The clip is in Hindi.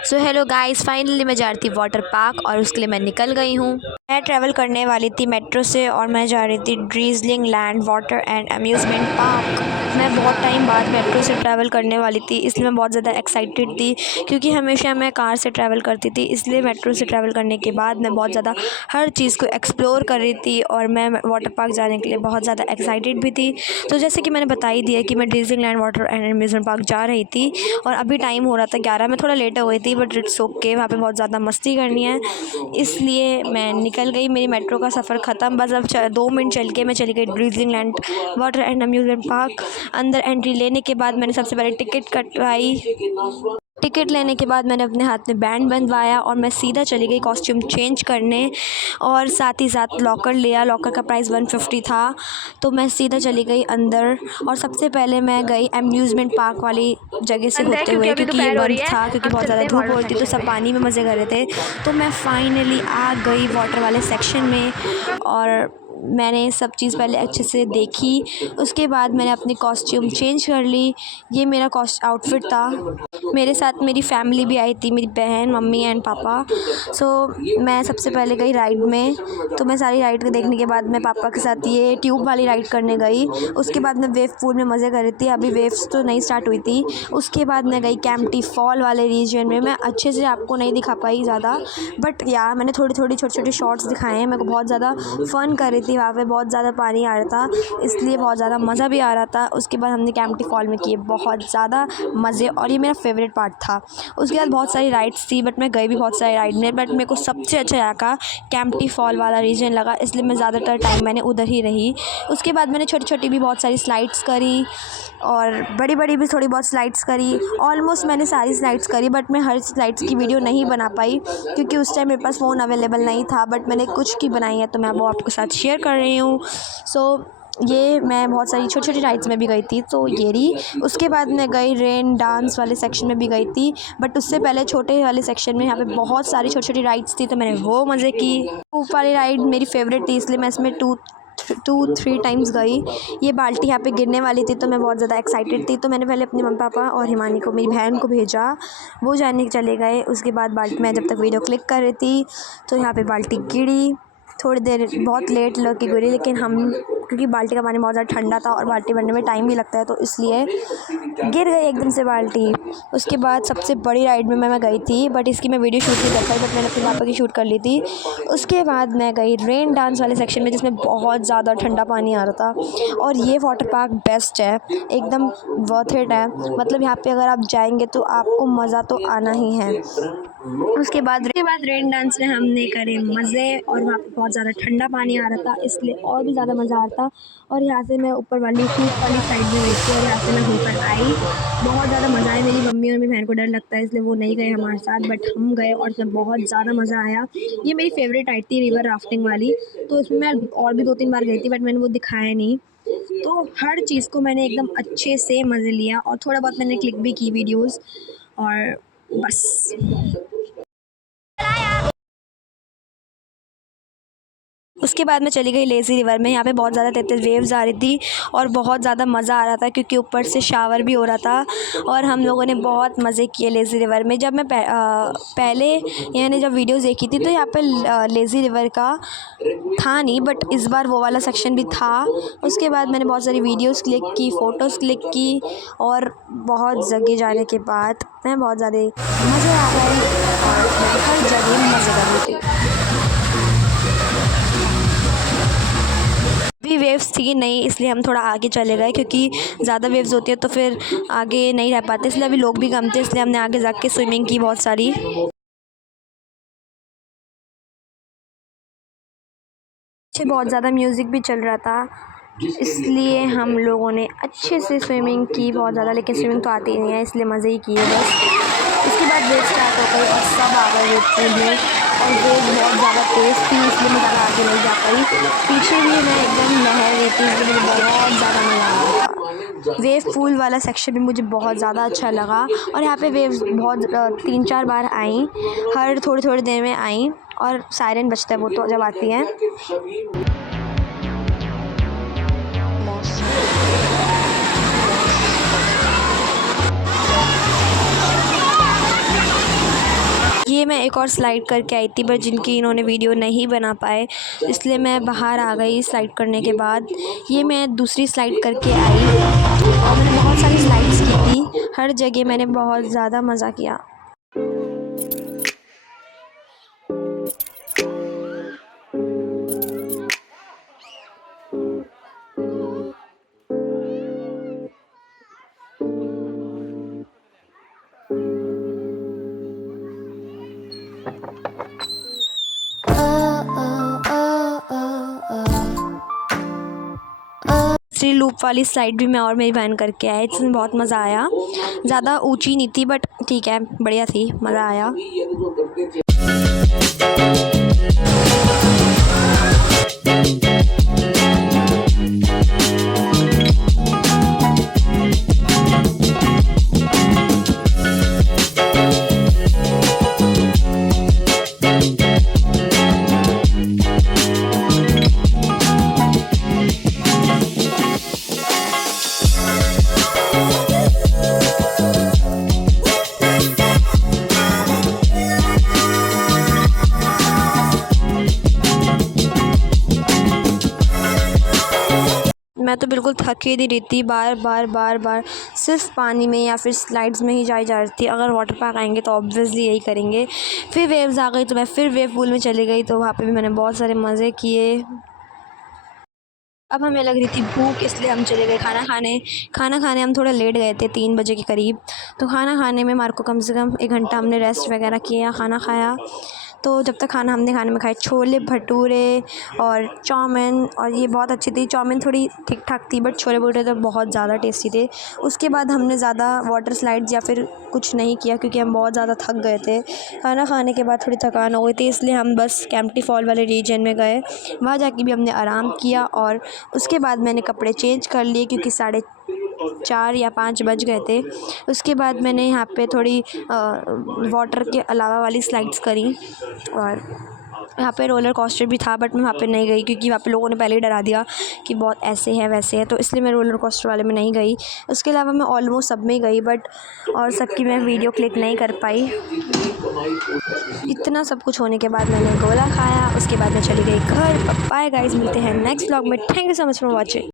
सो हेलो गाइस, फाइनली मैं जा रही थी वाटर पार्क और उसके लिए मैं निकल गई हूँ। मैं ट्रैवल करने वाली थी मेट्रो से और मैं जा रही थी ड्रीजलिंग land water and amusement park. मैं बहुत टाइम बाद मेट्रो से ट्रैवल करने वाली थी, इसलिए मैं बहुत ज़्यादा एक्साइटेड थी क्योंकि हमेशा मैं कार से ट्रैवल करती थी। इसलिए मेट्रो से ट्रैवल करने के बाद मैं बहुत ज़्यादा हर चीज़ को एक्सप्लोर कर रही थी और मैं वाटर पार्क जाने के लिए बहुत ज़्यादा एक्साइटेड भी थी। तो जैसे कि मैंने बता ही दिया कि मैं ड्रीजलिंग land water and amusement park जा रही थी और अभी टाइम हो रहा था 11। मैं थोड़ा लेट हो गई थी बट इट्स ओके, वहाँ पे बहुत ज़्यादा मस्ती करनी है इसलिए मैं निकल गई। मेरी मेट्रो का सफ़र ख़त्म, बस अब 2 मिनट चल के मैं चली गई ड्रीजलिंग land water and amusement park. अंदर एंट्री लेने के बाद मैंने सबसे पहले टिकट कटवाई। टिकट लेने के बाद मैंने अपने हाथ में बैंड बंधवाया और मैं सीधा चली गई कॉस्ट्यूम चेंज करने और साथ ही साथ लॉकर लिया। लॉकर का प्राइस 150 था, तो मैं सीधा चली गई अंदर और सबसे पहले मैं गई अम्यूज़मेंट पार्क वाली जगह से होते हुए क्योंकि ये बंद था, क्योंकि बहुत ज़्यादा धूप हो रही थी तो सब पानी में मज़े कर रहे थे। तो मैं फाइनली आ गई वाटर वाले सेक्शन में और मैंने सब चीज़ पहले अच्छे से देखी। उसके बाद मैंने अपनी कॉस्ट्यूम चेंज कर ली। ये मेरा आउटफिट था। मेरे साथ मेरी फैमिली भी आई थी, मेरी बहन, मम्मी एंड पापा। मैं सबसे पहले गई राइड में, तो मैं सारी राइड को देखने के बाद मैं पापा के साथ ये ट्यूब वाली राइड करने गई। उसके बाद मैं वेव पूल में मज़े कर रही थी, अभी वेव्स तो नहीं स्टार्ट हुई थी। उसके बाद मैं गई कैंपटी फॉल वाले रीजन में। मैं अच्छे से आपको नहीं दिखा पाई ज़्यादा, बट या मैंने थोड़ी छोटे छोटे शॉट्स दिखाए हैं। मेरे को बहुत ज़्यादा फ़न कर रही थी, वहाँ पे बहुत ज़्यादा पानी आ रहा था इसलिए बहुत ज़्यादा मज़ा भी आ रहा था। उसके बाद हमने कैंपटी फॉल में किए बहुत ज़्यादा मज़े और ये मेरा फेवरेट पार्ट था। उसके बाद बहुत सारी राइड्स थी बट मैं गई भी बहुत सारी राइड में, बट मेरे को सबसे अच्छा यहाँ का कैंपटी फॉल वाला रीजन लगा, इसलिए मैं ज़्यादातर टाइम मैंने उधर ही रही। उसके बाद मैंने छोटी छोटी भी बहुत सारी स्लाइड्स करी और बड़ी बड़ी भी थोड़ी बहुत स्लाइड्स करी। ऑलमोस्ट मैंने सारी स्लाइड्स करी बट मैं हर स्लाइड्स की वीडियो नहीं बना पाई क्योंकि उस टाइम मेरे पास फ़ोन अवेलेबल नहीं था, बट मैंने कुछ की बनाई है तो मैं वो आपके साथ शेयर कर रही हूँ। ये मैं बहुत सारी छोटी छोटी राइड्स में भी गई थी, तो ये रही। उसके बाद मैं गई रेन डांस वाले सेक्शन में भी गई थी, बट उससे पहले छोटे वाले सेक्शन में यहाँ पे बहुत सारी छोटी छोटी राइड्स थी तो मैंने वो मज़े की। ऊपर वाली राइड मेरी फेवरेट थी इसलिए मैं इसमें 2-3 टाइम्स गई। ये बाल्टी यहाँ पे गिरने वाली थी तो मैं बहुत ज़्यादा एक्साइटेड थी, तो मैंने पहले अपने मम्मी पापा और हिमानी को, मेरी बहन को भेजा, वो जाने चले गए। उसके बाद बाल्टी, मैं जब तक वीडियो क्लिक कर रही थी तो यहाँ पे बाल्टी गिरी। थोड़ी देर बहुत लेट लग के गिरी, लेकिन हम, क्योंकि बाल्टी का पानी बहुत ज़्यादा ठंडा था और बाल्टी भरने में टाइम भी लगता है तो इसलिए गिर गई एकदम से बाल्टी। उसके बाद सबसे बड़ी राइड में मैं गई थी, बट इसकी मैं वीडियो शूट नहीं कर पाई, बट मैंने अपने पापा की शूट कर ली थी। उसके बाद मैं गई रेन डांस वाले सेक्शन में जिसमें बहुत ज़्यादा ठंडा पानी आ रहा था और ये वाटर पार्क बेस्ट है, एकदम वर्थ इट है। मतलब यहाँ पे अगर आप जाएंगे तो आपको मज़ा तो आना ही है। उसके बाद रेन डांस में हमने करे मज़े और वहाँ पे बहुत ज़्यादा ठंडा पानी आ रहा था इसलिए और भी ज़्यादा मज़ा आ रहा था। और यहाँ से मैं ऊपर वाली हुप वाली साइड में गई थी और यहाँ से मैं होकर आई। बहुत ज़्यादा मज़ा आया। मेरी मम्मी और मेरी बहन को डर लगता है इसलिए वो नहीं गए हमारे साथ, बट हम गए और उसमें बहुत ज़्यादा मज़ा आया। ये मेरी फेवरेट राइड थी, रिवर राफ्टिंग वाली, तो इसमें मैं और भी 2-3 बार गई थी बट मैंने वो दिखाया नहीं। तो हर चीज़ को मैंने एकदम अच्छे से मज़े लिया और थोड़ा बहुत मैंने क्लिक भी की वीडियोज़ और बस। उसके बाद मैं चली गई लेज़ी रिवर में। यहाँ पे बहुत ज़्यादा तेज़ वेव्स आ रही थी और बहुत ज़्यादा मज़ा आ रहा था क्योंकि ऊपर से शावर भी हो रहा था और हम लोगों ने बहुत मज़े किए लेज़ी रिवर में। जब मैं पहले यानी जब वीडियोस देखी थी तो यहाँ पे लेज़ी रिवर का था नहीं, बट इस बार वो वाला सेक्शन भी था। उसके बाद मैंने बहुत सारी वीडियोस क्लिक की, फ़ोटोज़ क्लिक की और बहुत जगह जाने के बाद मैं बहुत ज़्यादा मज़े आ गए और मैं हर जगह मज़े कर रही थी। भी वेव्स थी नहीं इसलिए हम थोड़ा आगे चले गए क्योंकि ज़्यादा वेव्स होती है तो फिर आगे नहीं रह पाते, इसलिए अभी लोग भी कम थे इसलिए हमने आगे जाके स्विमिंग की बहुत सारी। पीछे बहुत ज़्यादा म्यूज़िक भी चल रहा था इसलिए हम लोगों ने अच्छे से स्विमिंग की बहुत ज़्यादा, लेकिन स्विमिंग तो आती ही नहीं है इसलिए मज़े ही किए बस। उसके बाद वेव स्टार्ट हो गई और सब आ गए वेव पूल में और वेव बहुत ज़्यादा तेज़ थी इसलिए मैं ज़्यादा आगे नहीं जा पाई। पीछे भी मैं एकदम नहर रही थी इसलिए मुझे बहुत ज़्यादा मज़ा आ रहा था। वेव पूल वाला सेक्शन भी मुझे बहुत ज़्यादा अच्छा लगा और यहाँ पे वेव्स बहुत 3-4 बार आई, हर थोड़ी देर में आई और सायरन बजता है वो तो जब आती है। ये मैं एक और स्लाइड करके आई थी, बट जिनकी इन्होंने वीडियो नहीं बना पाए, इसलिए मैं बाहर आ गई स्लाइड करने के बाद। ये मैं दूसरी स्लाइड करके आई और मैंने बहुत सारी स्लाइड्स की थी, हर जगह मैंने बहुत ज़्यादा मज़ा किया। दूसरी लूप वाली स्लाइड भी मैं और मेरी बहन करके आए, जिसमें बहुत मज़ा आया। ज़्यादा ऊंची नहीं थी, बट ठीक है, बढ़िया थी, मज़ा आया। मैं तो बिल्कुल थक ही नहीं रही थी, बार बार सिर्फ पानी में या फिर स्लाइड्स में ही जाई जा रही थी। अगर वाटर पार्क आएंगे तो ऑब्वियसली यही करेंगे। फिर वेव्स आ गई तो मैं फिर वेव पूल में चली गई, तो वहाँ पे भी मैंने बहुत सारे मज़े किए। अब हमें लग रही थी भूख, इसलिए हम चले गए खाना खाने हम थोड़ा लेट गए थे, 3 बजे के करीब। तो खाना खाने में मार्को कम से कम 1 घंटा हमने रेस्ट वगैरह किया, खाना खाया। तो जब तक हमने खाने में खाए छोले भटूरे और चाउमीन, और ये बहुत अच्छी थी। चाउमीन थोड़ी ठीक ठाक थी, बट छोले भटूरे तो बहुत ज़्यादा टेस्टी थे। उसके बाद हमने ज़्यादा वाटर स्लाइड्स या फिर कुछ नहीं किया, क्योंकि हम बहुत ज़्यादा थक गए थे। खाना खाने के बाद थोड़ी थकान हो गई थी, इसलिए हम बस केम्प्टी फॉल वाले रीजन में गए। वहाँ जाके भी हमने आराम किया और उसके बाद मैंने कपड़े चेंज कर लिए, क्योंकि 4:30 या 5 बज गए थे। उसके बाद मैंने यहाँ पे थोड़ी वाटर के अलावा वाली स्लाइड्स करी, और यहाँ पे रोलर कोस्टर भी था, बट मैं वहाँ पे नहीं गई, क्योंकि वहाँ पे लोगों ने पहले ही डरा दिया कि बहुत ऐसे है वैसे है, तो इसलिए मैं रोलर कोस्टर वाले में नहीं गई। उसके अलावा मैं ऑलमोस्ट सब में गई, बट और सबकी मैं वीडियो क्लिक नहीं कर पाई। इतना सब कुछ होने के बाद मैंने गोला खाया, उसके बाद मैं चली गई घर। बाय गाइस, मिलते हैं नेक्स्ट व्लॉग में। Thank you so much for watching.